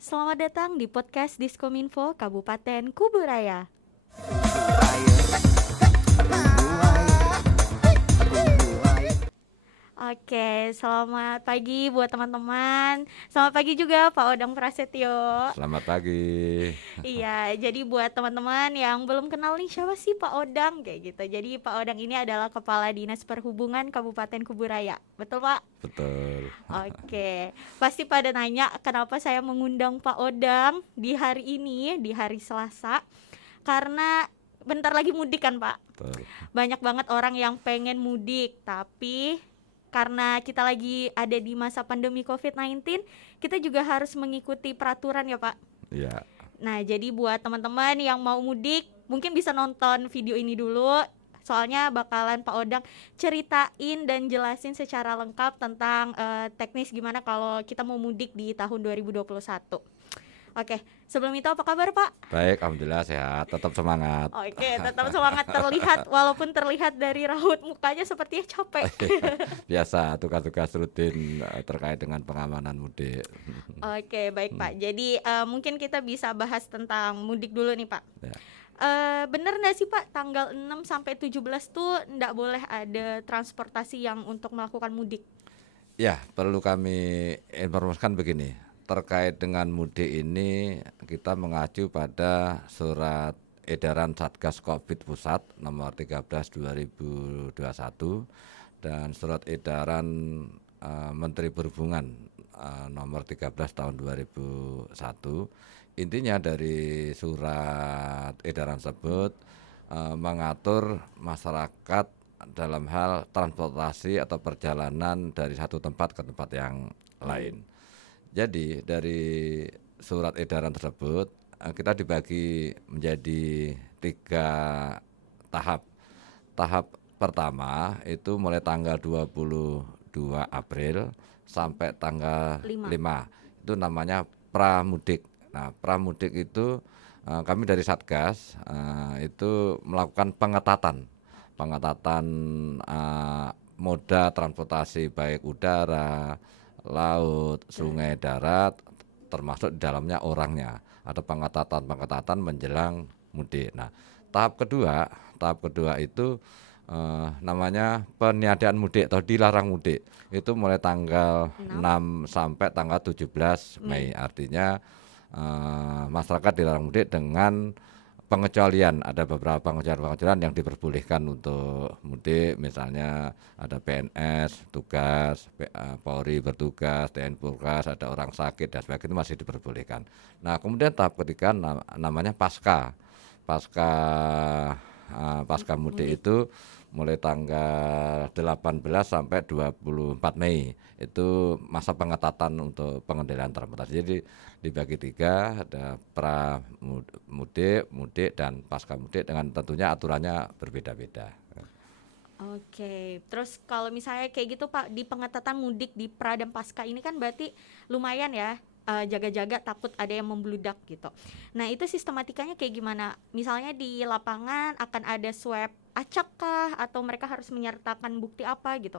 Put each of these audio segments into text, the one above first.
Selamat datang di podcast Diskominfo Kabupaten Kuburaya. Oke, selamat pagi buat teman-teman. Selamat pagi juga Pak Odang Prasetyo. Selamat pagi. Iya, jadi buat teman-teman yang belum kenal nih siapa sih Pak Odang kayak gitu. Jadi Pak Odang ini adalah Kepala Dinas Perhubungan Kabupaten Kuburaya. Betul Pak? Betul. Oke, pasti pada nanya kenapa saya mengundang Pak Odang di hari ini, di hari Selasa. Karena bentar lagi mudik kan Pak. Betul. Banyak banget orang yang pengen mudik, tapi karena kita lagi ada di masa pandemi COVID-19, kita juga harus mengikuti peraturan ya Pak. Ya, Nah, jadi buat teman-teman yang mau mudik, mungkin bisa nonton video ini dulu. Soalnya bakalan Pak Odang ceritain dan jelasin secara lengkap tentang teknis gimana kalau kita mau mudik di tahun 2021. Oke, sebelum itu apa kabar Pak? baik, alhamdulillah sehat, tetap semangat. Oke, tetap semangat terlihat walaupun terlihat dari raut mukanya sepertinya capek. Biasa tugas-tugas rutin terkait dengan pengamanan mudik. Oke, baik Pak. Jadi mungkin kita bisa bahas tentang mudik dulu nih Pak. Ya. Bener nggak sih Pak tanggal 6 sampai 17 tuh nggak boleh ada transportasi yang untuk melakukan mudik? Ya, perlu kami informasikan begini. Terkait dengan mudik ini kita mengacu pada surat edaran Satgas Covid Pusat nomor 13 2021 dan surat edaran Menteri Perhubungan nomor 13 tahun 2001. Intinya dari surat edaran tersebut mengatur masyarakat dalam hal transportasi atau perjalanan dari satu tempat ke tempat yang lain. Jadi dari surat edaran tersebut kita dibagi menjadi 3 tahap. Tahap pertama itu mulai tanggal 22 April sampai tanggal 5. Itu namanya pramudik. Nah, pramudik itu kami dari Satgas itu melakukan pengetatan moda transportasi baik udara, laut, sungai, darat, termasuk di dalamnya orangnya. Ada pengetatan menjelang mudik. Nah, tahap kedua itu namanya peniadaan mudik atau dilarang mudik. Itu mulai tanggal 6 sampai tanggal 17 Mei. Artinya masyarakat dilarang mudik dengan pengecualian. Ada beberapa pengecualian yang diperbolehkan untuk mudik, misalnya ada PNS tugas, Polri bertugas, TNI bertugas, ada orang sakit dan sebagainya, itu masih diperbolehkan. Nah, kemudian tahap ketiga namanya pasca mudik itu mulai tanggal 18 sampai 24 Mei. Itu masa pengetatan untuk pengendalian transportasi. Jadi dibagi 3, ada mudik dan pasca mudik, dengan tentunya aturannya berbeda-beda. Oke, terus kalau misalnya kayak gitu Pak, di pengetatan mudik di pra dan pasca ini kan berarti lumayan ya, jaga-jaga takut ada yang membludak gitu. Nah itu sistematikanya kayak gimana? Misalnya di lapangan akan ada swab acak kah? Atau mereka harus menyertakan bukti apa gitu?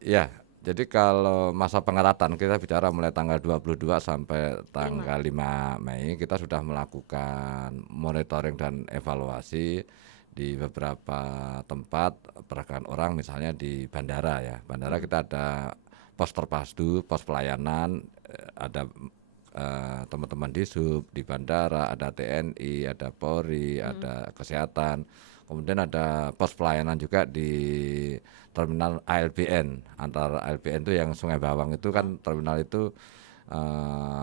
Ya, jadi kalau masa pengetatan kita bicara mulai tanggal 22 sampai tanggal 5 Mei, kita sudah melakukan monitoring dan evaluasi di beberapa tempat pergerakan orang, misalnya di bandara ya. Bandara kita ada pos terpadu, pos pelayanan, ada teman-teman di sub di bandara, ada TNI, ada Polri, ada kesehatan. Kemudian ada pos pelayanan juga di terminal ALBN. Antara ALBN itu yang Sungai Bawang itu kan terminal itu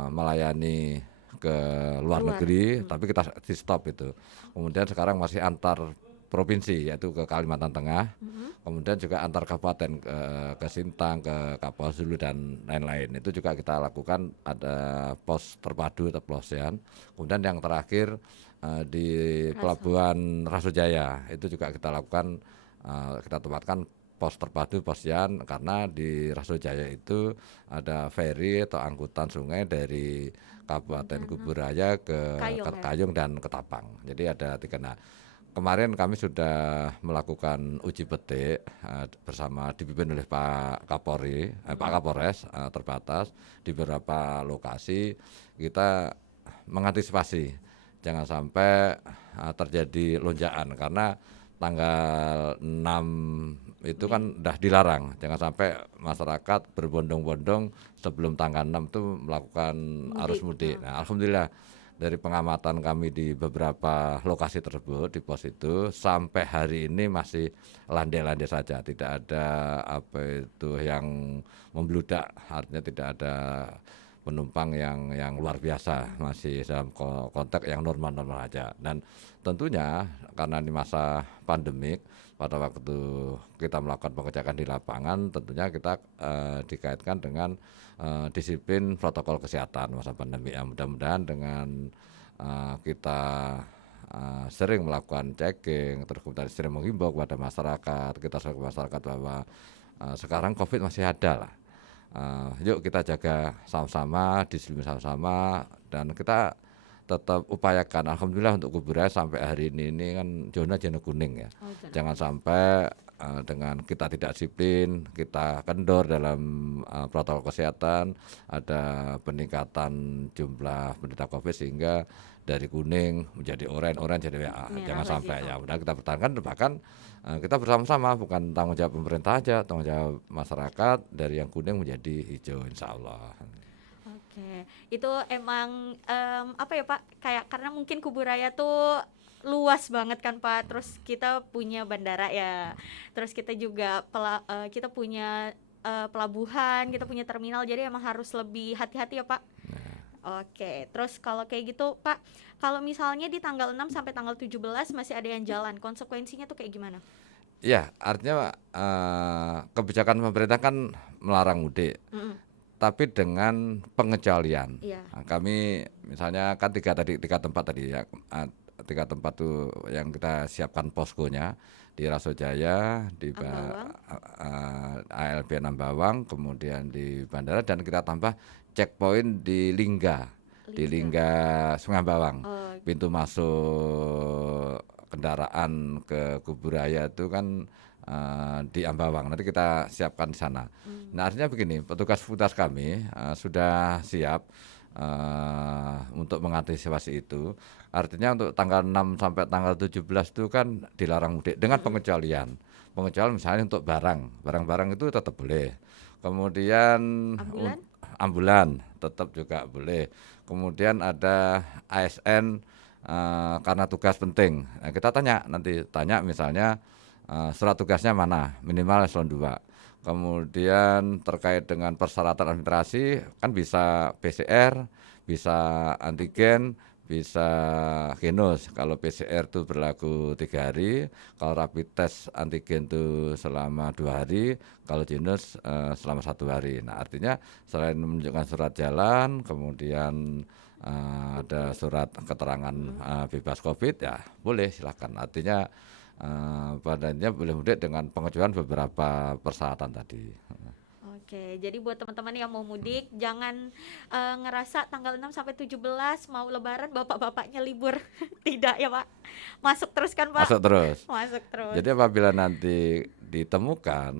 melayani ke luar negeri, tapi kita di stop itu. Kemudian sekarang masih antar provinsi, yaitu ke Kalimantan Tengah, kemudian juga antar kabupaten ke Sintang, ke Kapuas Hulu dan lain-lain. Itu juga kita lakukan, ada pos terpadu atau pelosian. Kemudian yang terakhir di Pelabuhan Rasujaya itu juga kita lakukan, kita tempatkan pos terpadu posian, karena di Rasujaya itu ada ferry atau angkutan sungai dari Kabupaten Kuburaya ke Kayong ya? Kayung dan Ketapang. Jadi ada 3. Nah, kemarin kami sudah melakukan uji petik bersama dipimpin oleh Pak Kapolri, Pak Kapolres terbatas di beberapa lokasi. Kita mengantisipasi jangan sampai terjadi lonjakan karena tanggal 6 itu kan udah dilarang. Jangan sampai masyarakat berbondong-bondong sebelum tanggal 6 itu melakukan arus mudik. Nah, alhamdulillah dari pengamatan kami di beberapa lokasi tersebut di pos itu sampai hari ini masih landai-landai saja, tidak ada apa itu yang membludak, artinya tidak ada penumpang yang luar biasa, masih dalam konteks yang normal-normal aja. Dan tentunya karena di masa pandemik pada waktu kita melakukan pengecekan di lapangan, tentunya kita dikaitkan dengan disiplin protokol kesehatan masa pandemi. Ya, mudah-mudahan dengan kita sering melakukan checking, terus kemudian sering menghimbau kepada masyarakat, kita sering ke masyarakat bahwa sekarang COVID masih ada lah. Yuk kita jaga sama-sama, disiplin sama-sama, dan kita tetap upayakan. Alhamdulillah untuk Kuburaya sampai hari ini kan zona kuning ya. Jangan sampai dengan kita tidak disiplin, kita kendor dalam protokol kesehatan, ada peningkatan jumlah penderita COVID sehingga dari kuning menjadi oranye jadi jangan sampai ya. Udah kita pertahankan, bahkan kita bersama-sama, bukan tanggung jawab pemerintah aja, tanggung jawab masyarakat dari yang kuning menjadi hijau, insya Allah. Oke, itu emang apa ya Pak? Kayak karena mungkin Kuburaya tuh luas banget kan Pak. Terus kita punya bandara ya. Terus kita juga kita punya pelabuhan, kita punya terminal. Jadi emang harus lebih hati-hati ya Pak. Oke, terus kalau kayak gitu Pak, kalau misalnya di tanggal 6 sampai tanggal 17 masih ada yang jalan, konsekuensinya tuh kayak gimana? Ya, artinya kebijakan pemerintah kan melarang mudik, tapi dengan pengecualian. Iya. Nah, kami misalnya kan tiga tempat tadi ya, tiga tempat tuh yang kita siapkan poskonya di Rasojaya, di ALB Nambawang, kemudian di bandara, dan kita tambah checkpoint di Lingga Sungai Bawang. Pintu masuk kendaraan ke Kuburaya itu kan di Ambawang, nanti kita siapkan di sana. Nah, artinya begini, petugas kami sudah siap untuk mengantisipasi itu. Artinya untuk tanggal 6 sampai tanggal 17 itu kan dilarang mudik dengan pengecualian. Pengecualian misalnya untuk barang-barang itu tetap boleh. Kemudian ambulan tetap juga boleh. Kemudian ada ASN karena tugas penting. Nah, kita tanya misalnya surat tugasnya mana, minimal eselon 2. Kemudian terkait dengan persyaratan administrasi kan bisa PCR, bisa antigen, bisa genus. Kalau PCR itu berlaku 3 hari, kalau rapid test antigen itu selama 2 hari, kalau genus selama 1 hari. Nah, artinya selain menunjukkan surat jalan, kemudian ada surat keterangan bebas COVID, ya boleh silakan. Artinya badannya boleh mudik dengan pengecualian beberapa persyaratan tadi. Oke, jadi buat teman-teman yang mau mudik jangan ngerasa tanggal 6 sampai 17 mau lebaran bapak-bapaknya libur. Tidak ya Pak, masuk terus kan Pak? Masuk terus. Masuk terus. Jadi apabila nanti ditemukan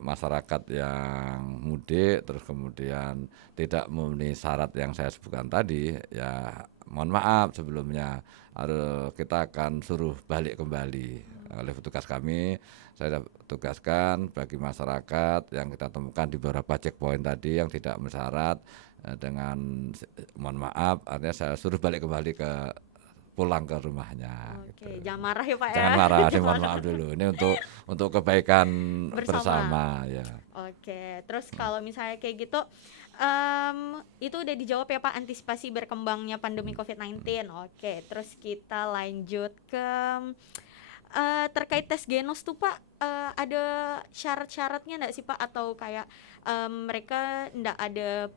masyarakat yang mudik terus kemudian tidak memenuhi syarat yang saya sebutkan tadi, ya mohon maaf sebelumnya, kita akan suruh balik kembali oleh petugas kami. Saya tugaskan bagi masyarakat yang kita temukan di beberapa checkpoint tadi yang tidak mensyarat, dengan mohon maaf, artinya saya suruh balik kembali pulang ke rumahnya. Oke, jangan marah ya Pak ya. Jangan marah, mohon maaf dulu. Ini untuk kebaikan bersama ya. Oke, terus kalau misalnya kayak gitu, itu udah dijawab ya Pak, antisipasi berkembangnya pandemi COVID-19. Oke, terus kita lanjut ke terkait tes genos tuh Pak, ada syarat-syaratnya nggak sih Pak, atau kayak mereka nggak ada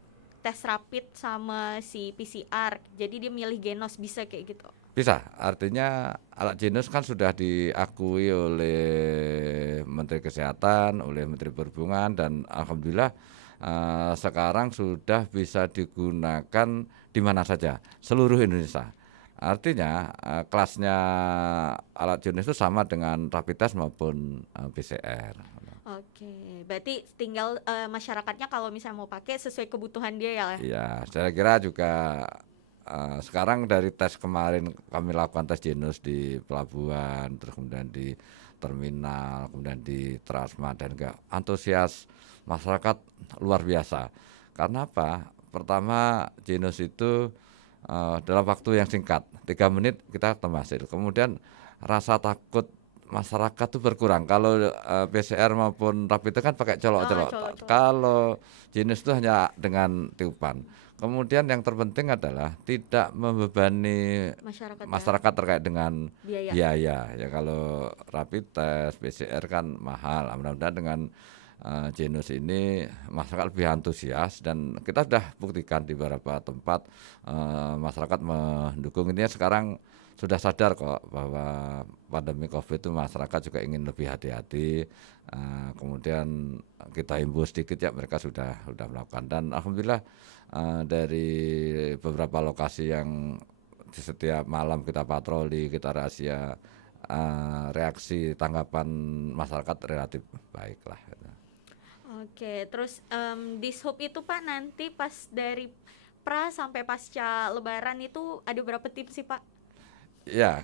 tes rapid sama si PCR, jadi dia milih genos, bisa kayak gitu? Bisa, artinya alat genos kan sudah diakui oleh Menteri Kesehatan, oleh Menteri Perhubungan, dan alhamdulillah sekarang sudah bisa digunakan di mana saja, seluruh Indonesia. Artinya kelasnya alat Genus itu sama dengan rapid test maupun PCR. Oke, berarti tinggal masyarakatnya kalau misalnya mau pakai sesuai kebutuhan dia ya. Iya, saya kira juga sekarang dari tes kemarin kami lakukan tes Genus di pelabuhan, terus kemudian di terminal, kemudian di Transmart, dan antusias masyarakat luar biasa. Karena apa? Pertama, Genus itu dalam waktu yang singkat, 3 menit kita ketemu hasil. Kemudian rasa takut masyarakat tuh berkurang. Kalau PCR maupun rapid itu kan pakai Oh, colok-colok. colok-colok Kalau Genus itu hanya dengan tiupan. Kemudian yang terpenting adalah tidak membebani masyarakat ya, masyarakat terkait dengan biaya. biaya. Ya kalau rapid test, PCR kan mahal. Mudah-mudahan dengan Genus ini masyarakat lebih antusias, dan kita sudah buktikan di beberapa tempat masyarakat mendukung. Ini sekarang sudah sadar kok bahwa pandemi COVID itu masyarakat juga ingin lebih hati-hati. Kemudian kita himbau sedikit ya, mereka sudah melakukan, dan alhamdulillah dari beberapa lokasi yang di setiap malam kita patroli, kita rahasia, reaksi tanggapan masyarakat relatif baik lah. Oke, terus di sub itu Pak nanti pas dari pra sampai pasca Lebaran itu ada berapa tim sih Pak? Ya,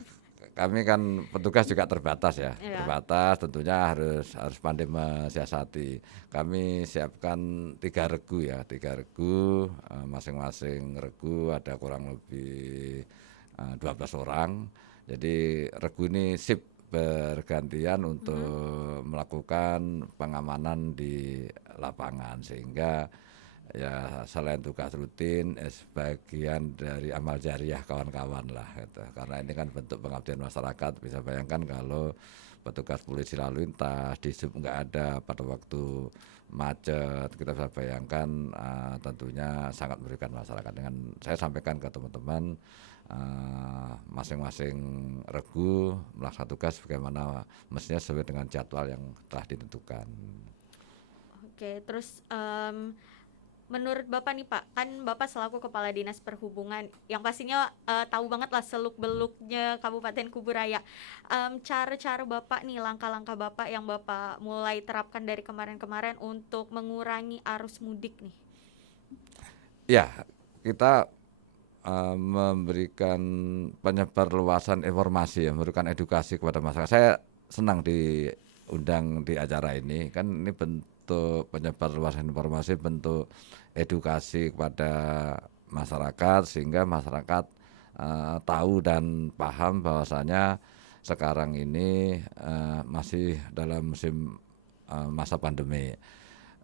kami kan petugas juga terbatas ya, Ya. terbatas, tentunya harus pandai mensiasati. Kami siapkan 3 regu ya, 3 regu, masing-masing regu ada kurang lebih 12 orang. Jadi regu ini sip bergantian untuk melakukan pengamanan di lapangan, sehingga ya selain tugas rutin, sebagian dari amal jariah kawan-kawan lah gitu. Karena ini kan bentuk pengabdian masyarakat. Bisa bayangkan kalau petugas polisi lalu lintas di sub nggak ada pada waktu macet, kita bisa bayangkan tentunya sangat merugikan masyarakat. Dengan saya sampaikan ke teman-teman, masing-masing regu melaksanakan tugas bagaimana mestinya sesuai dengan jadwal yang telah ditentukan. Oke, terus menurut Bapak nih Pak, kan Bapak selaku Kepala Dinas Perhubungan yang pastinya tahu banget lah seluk-beluknya Kabupaten Kuburaya. Cara-cara Bapak nih, langkah-langkah Bapak yang Bapak mulai terapkan dari kemarin-kemarin untuk mengurangi arus mudik nih. Ya, kita memberikan penyebarluasan informasi ya, memberikan edukasi kepada masyarakat. Saya senang diundang di acara ini, kan ini bentuk penyebarluasan informasi, bentuk edukasi kepada masyarakat, sehingga masyarakat tahu dan paham bahwasanya sekarang ini masih dalam musim masa pandemi.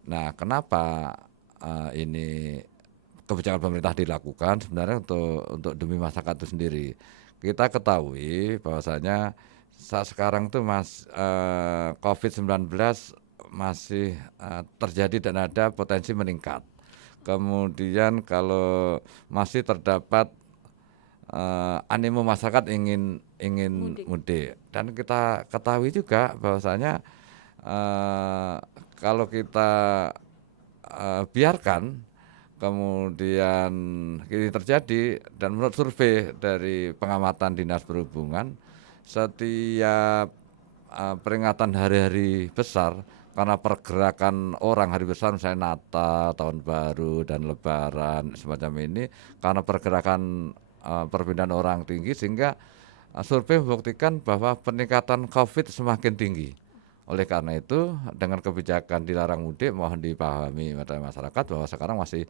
Nah, kenapa ini kebijakan pemerintah dilakukan sebenarnya untuk demi masyarakat itu sendiri. Kita ketahui bahwasanya saat sekarang tuh COVID-19 masih terjadi dan ada potensi meningkat. Kemudian kalau masih terdapat animo masyarakat ingin mudik, dan kita ketahui juga bahwasanya kalau kita biarkan kemudian ini terjadi, dan menurut survei dari pengamatan Dinas Perhubungan, setiap peringatan hari-hari besar, karena pergerakan orang hari besar misalnya Natal, Tahun Baru, dan Lebaran semacam ini, karena pergerakan perpindahan orang tinggi, sehingga survei membuktikan bahwa peningkatan COVID semakin tinggi. Oleh karena itu, dengan kebijakan dilarang mudik, mohon dipahami pada masyarakat bahwa sekarang masih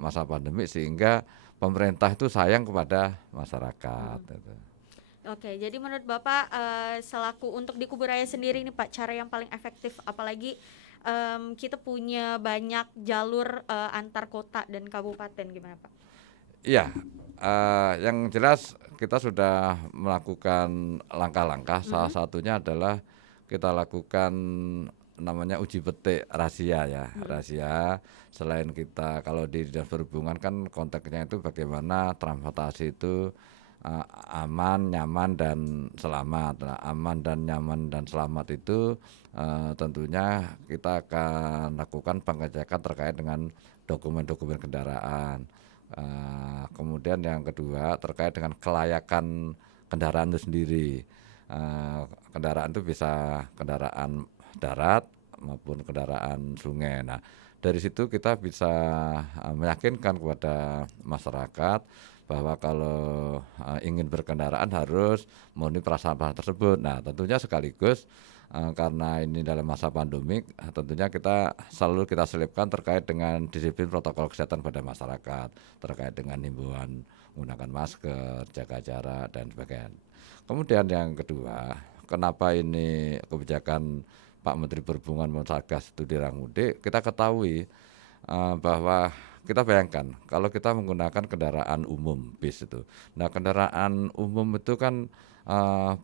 masa pandemi, sehingga pemerintah itu sayang kepada masyarakat. Oke, jadi menurut Bapak selaku untuk di Kuburaya sendiri nih Pak, cara yang paling efektif, apalagi kita punya banyak jalur antar kota dan kabupaten, gimana Pak? Iya, yang jelas kita sudah melakukan langkah-langkah. Salah satunya adalah kita lakukan namanya uji petik razia ya, razia. Selain kita, kalau di Dinas Perhubungan kan konteksnya itu bagaimana transportasi itu aman, nyaman, dan selamat. Nah, aman dan nyaman dan selamat itu tentunya kita akan lakukan pengecekan terkait dengan dokumen-dokumen kendaraan. Kemudian yang kedua terkait dengan kelayakan kendaraan itu sendiri. Kendaraan itu bisa kendaraan darat maupun kendaraan sungai. Nah, dari situ kita bisa meyakinkan kepada masyarakat bahwa kalau ingin berkendaraan harus memenuhi prasyarat tersebut. Nah, tentunya sekaligus karena ini dalam masa pandemik, tentunya kita selipkan terkait dengan disiplin protokol kesehatan pada masyarakat, terkait dengan himbauan menggunakan masker, jaga jarak dan sebagainya. Kemudian yang kedua, kenapa ini kebijakan Pak Menteri Perhubungan Satgas itu dilarang mudik? Kita ketahui bahwa kita bayangkan kalau kita menggunakan kendaraan umum bis itu. Nah, kendaraan umum itu kan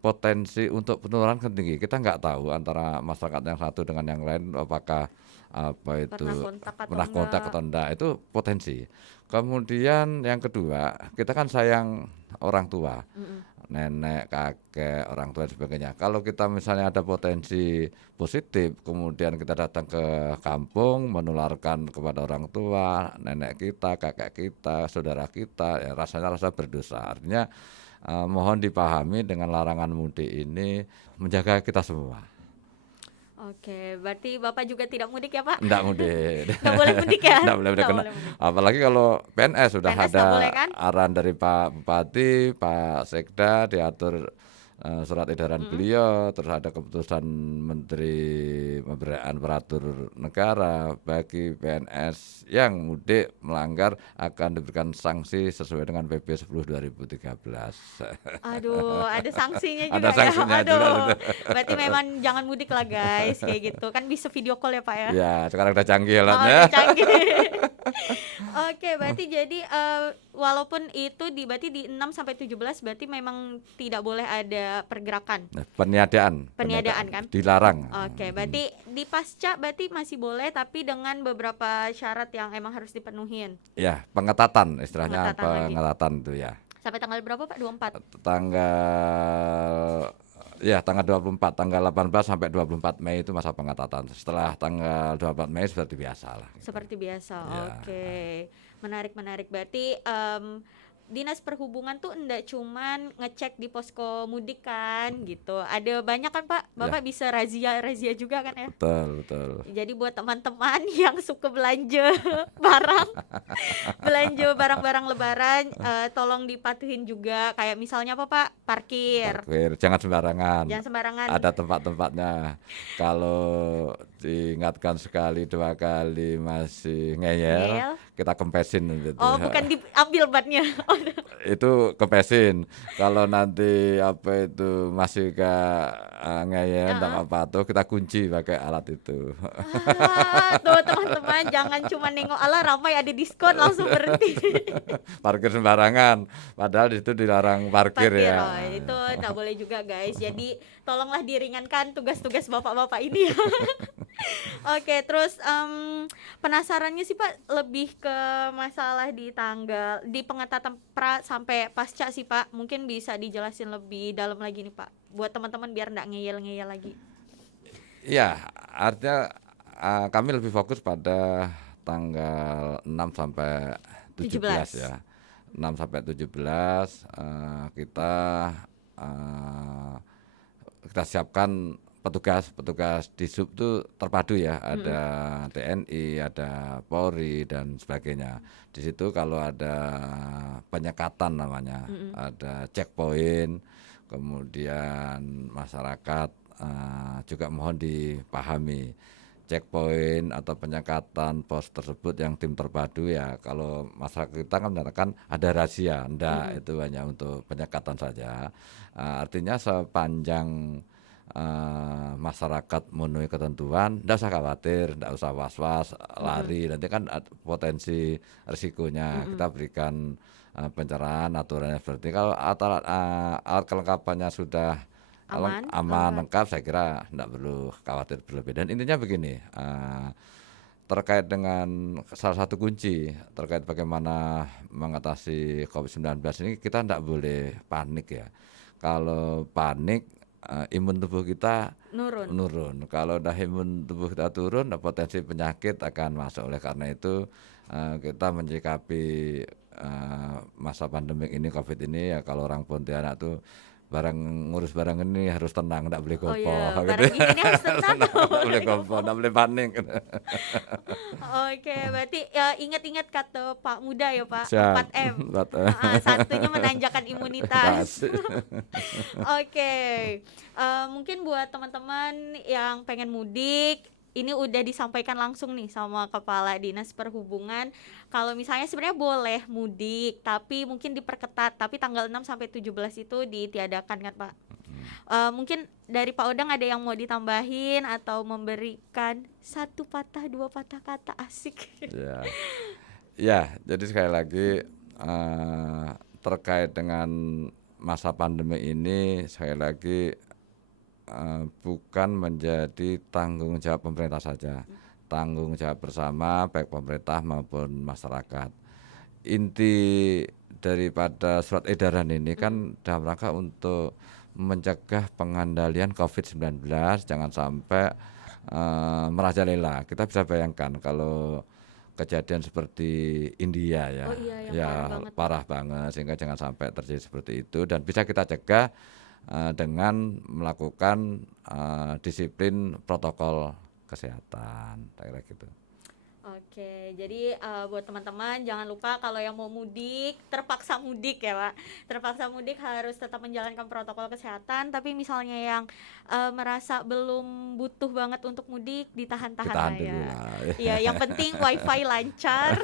potensi untuk penularan kan tinggi. Kita nggak tahu antara masyarakat yang satu dengan yang lain apakah Pernah kontak atau pernah kontak enggak? atau enggak, itu potensi. Kemudian yang kedua, kita kan sayang orang tua, Mm-mm. nenek, kakek, orang tua dan sebagainya. Kalau kita misalnya ada potensi positif, kemudian kita datang ke kampung, menularkan kepada orang tua, nenek kita, kakek kita, saudara kita, ya rasanya rasa berdosa. Artinya mohon dipahami dengan larangan mudik ini menjaga kita semua. Oke, berarti Bapak juga tidak mudik ya, Pak? Enggak mudik. Nggak boleh mudik ya? Enggak boleh mudik Nggak kena. boleh mudik. Apalagi kalau PNS sudah PNS ada nggak boleh kan? arahan dari Pak Bupati, Pak Sekda diatur surat edaran Mm-mm. beliau, terus ada keputusan Menteri Pemberdayaan Aparatur Negara bagi PNS yang mudik melanggar akan diberikan sanksi sesuai dengan PP 10 2013. Aduh, ada sanksinya Ada juga ya. sanksinya juga Aduh, itu. berarti memang jangan mudik lah guys, kayak gitu. Kan bisa video call ya Pak ya. Ya, sekarang udah canggih Oh, alatnya. udah canggih. Oke, berarti jadi walaupun itu berarti di 6 sampai 17 berarti memang tidak boleh ada pergerakan, Nah, peniadaan kan? dilarang. Oke, berarti di pasca berarti masih boleh tapi dengan beberapa syarat yang emang harus dipenuhin. Ya, pengetatan istilahnya Pengetatan lagi. pengetatan itu ya. Sampai tanggal berapa Pak? 24. Tanggal 24, tanggal 18 sampai 24 Mei itu masa pengetatan. Setelah tanggal 24 Mei seperti biasa lah gitu. Seperti biasa. Ya. Oke. Menarik. Berarti Dinas Perhubungan tuh enggak cuman ngecek di posko mudik kan gitu. Ada banyak kan Pak? Bapak bisa razia juga kan ya? Betul. Jadi buat teman-teman yang suka belanja barang-barang lebaran, tolong dipatuhin juga. Kayak misalnya apa Pak? Parkir. Jangan sembarangan. Jangan sembarangan. Ada tempat-tempatnya. Kalau diingatkan sekali 2 kali masih ngeyel, kita kempesin gitu. Oh, bukan diambil batnya. Itu kepesin. Kalau nanti masih ngeyel sama patuh, kita kunci pakai alat itu. Tuh teman-teman, jangan cuma nengok ala ramai ada diskon langsung berhenti. Parkir sembarangan, padahal di situ dilarang parkir ya. Oh, itu nggak boleh juga guys. Jadi tolonglah diringankan tugas-tugas bapak-bapak ini ya. Oke, terus penasarannya sih Pak lebih ke masalah di pengetatan pra sampai pasca sih Pak. Mungkin bisa dijelasin lebih dalam lagi nih Pak, buat teman-teman biar nggak ngeyel-ngeyel lagi. Iya, artinya kami lebih fokus pada tanggal 6 sampai 17 ya. 6 sampai 17 kita siapkan petugas di sub itu terpadu ya, ada TNI, ada Polri dan sebagainya. Di situ kalau ada penyekatan namanya, ada checkpoint, kemudian masyarakat juga mohon dipahami checkpoint atau penyekatan pos tersebut yang tim terpadu ya, kalau masyarakat kita kan menyatakan ada razia, enggak, itu hanya untuk penyekatan saja. Artinya sepanjang masyarakat memenuhi ketentuan, enggak usah khawatir, enggak usah was-was, lari, nanti kan potensi risikonya. Kita berikan pencerahan aturannya seperti kalau alat kelengkapannya sudah aman lengkap, saya kira tidak perlu khawatir berlebih. Dan intinya begini, terkait dengan salah satu kunci terkait bagaimana mengatasi COVID-19 ini, kita tidak boleh panik ya. Kalau panik, imun tubuh kita nurun. Kalau udah imun tubuh kita turun, potensi penyakit akan masuk. Oleh karena itu kita menyikapi masa pandemik ini, Covid ini ya, kalau orang Pontianak tuh ngurus barang ini harus tenang, enggak boleh Oh gopoh ya, gitu. barang gini harus tenang, nggak Enggak boleh boleh gopoh, gopoh. enggak boleh panik. Oke, berarti ya ingat-ingat kata Pak Muda ya Pak, Siap. 4M. Buat Satunya menanjakan imunitas. kasih. Oke, mungkin buat teman-teman yang pengen mudik, ini udah disampaikan langsung nih sama Kepala Dinas Perhubungan. Kalau misalnya sebenarnya boleh mudik, tapi mungkin diperketat. Tapi tanggal 6 sampai 17 itu ditiadakan kan Pak? Mungkin dari Pak Odang ada yang mau ditambahin atau memberikan satu patah, dua patah kata asik. Ya. Ya, jadi sekali lagi terkait dengan masa pandemi ini, sekali lagi bukan menjadi tanggung jawab pemerintah saja, tanggung jawab bersama baik pemerintah maupun masyarakat. Inti daripada surat edaran ini kan dalam rangka untuk mencegah pengendalian COVID-19 jangan sampai merajalela. Kita bisa bayangkan kalau kejadian seperti India ya, Oh iya, yang ya parah banget. parah banget, sehingga jangan sampai terjadi seperti itu, dan bisa kita cegah dengan melakukan disiplin protokol kesehatan, kira-kira gitu. Oke, jadi buat teman-teman jangan lupa kalau yang mau mudik, terpaksa mudik ya Pak, terpaksa mudik harus tetap menjalankan protokol kesehatan. Tapi misalnya yang merasa belum butuh banget untuk mudik, ditahan-tahan Ditahan lah dulu ya. lah. Iya, yang penting wifi lancar,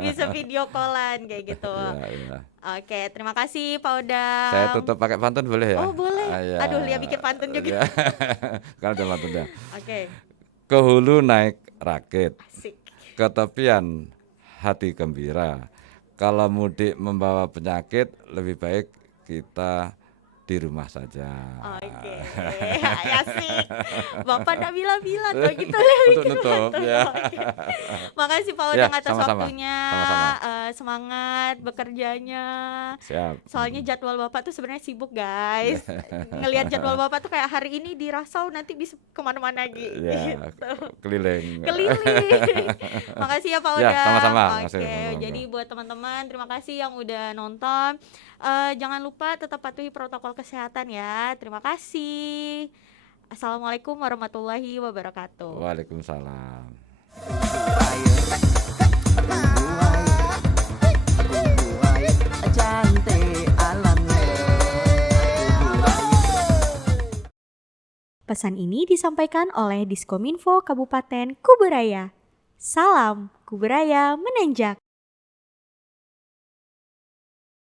bisa video callan kayak gitu. Ya, ya. Oke, terima kasih Pak Saya Odang. tutup pakai pantun boleh ya? Oh boleh, Ya. aduh Lia bikin pantun juga. Ya. Kalau ada pantunnya. Oke, Ke hulu naik rakit, asik. ke tepian hati gembira. Kalau mudik membawa penyakit, lebih baik kita di rumah saja. Oke, asik. Bapak ndak bilang-bilang tuh gitu. Untuk nutup ya. Oke. Makasih Pak Ya, Odang atas sama-sama. waktunya, Sama-sama. semangat bekerjanya. Siap. Soalnya jadwal Bapak tuh sebenarnya sibuk guys. Ngelihat jadwal Bapak tuh kayak hari ini di Rasau, nanti bisa kemana-mana lagi. Ya, Gitu. keliling. Keliling. Makasih ya Pak Ya, Odang. sama-sama. Oke, Makasih. jadi buat teman-teman terima kasih yang udah nonton. Jangan lupa tetap patuhi protokol kesehatan ya. Terima kasih. Assalamualaikum warahmatullahi wabarakatuh. Waalaikumsalam. Pesan ini disampaikan oleh Diskominfo Kabupaten Kuburaya. Salam Kuburaya menanjak.